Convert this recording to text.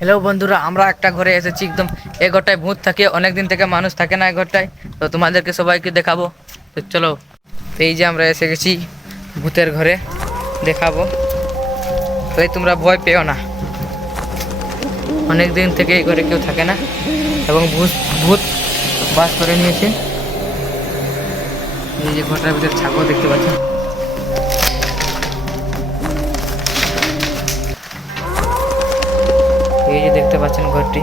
Hello বন্ধুরা, আমরা একটা ঘরে এসেছি। একদম এই ঘরটায় ভূত থাকে, অনেক দিন থেকে মানুষ থাকে না এই ঘরটায়। তো তোমাদেরকে সবাইকে দেখাবো। তো চলো, তো এই যে আমরা এসে গেছি ভূতের ঘরে, দেখাবো। তো এই তোমরা ভয় পেও না, অনেক দিন থেকে এই ঘরে কেউ থাকে না এবং ভূত ভূত বাস করে নিয়েছে। এই যে ঘরটার ভিতরে ছাগল দেখতে পাচ্ছেন। এই যে দেখতে পাচ্ছেন ঘরটি।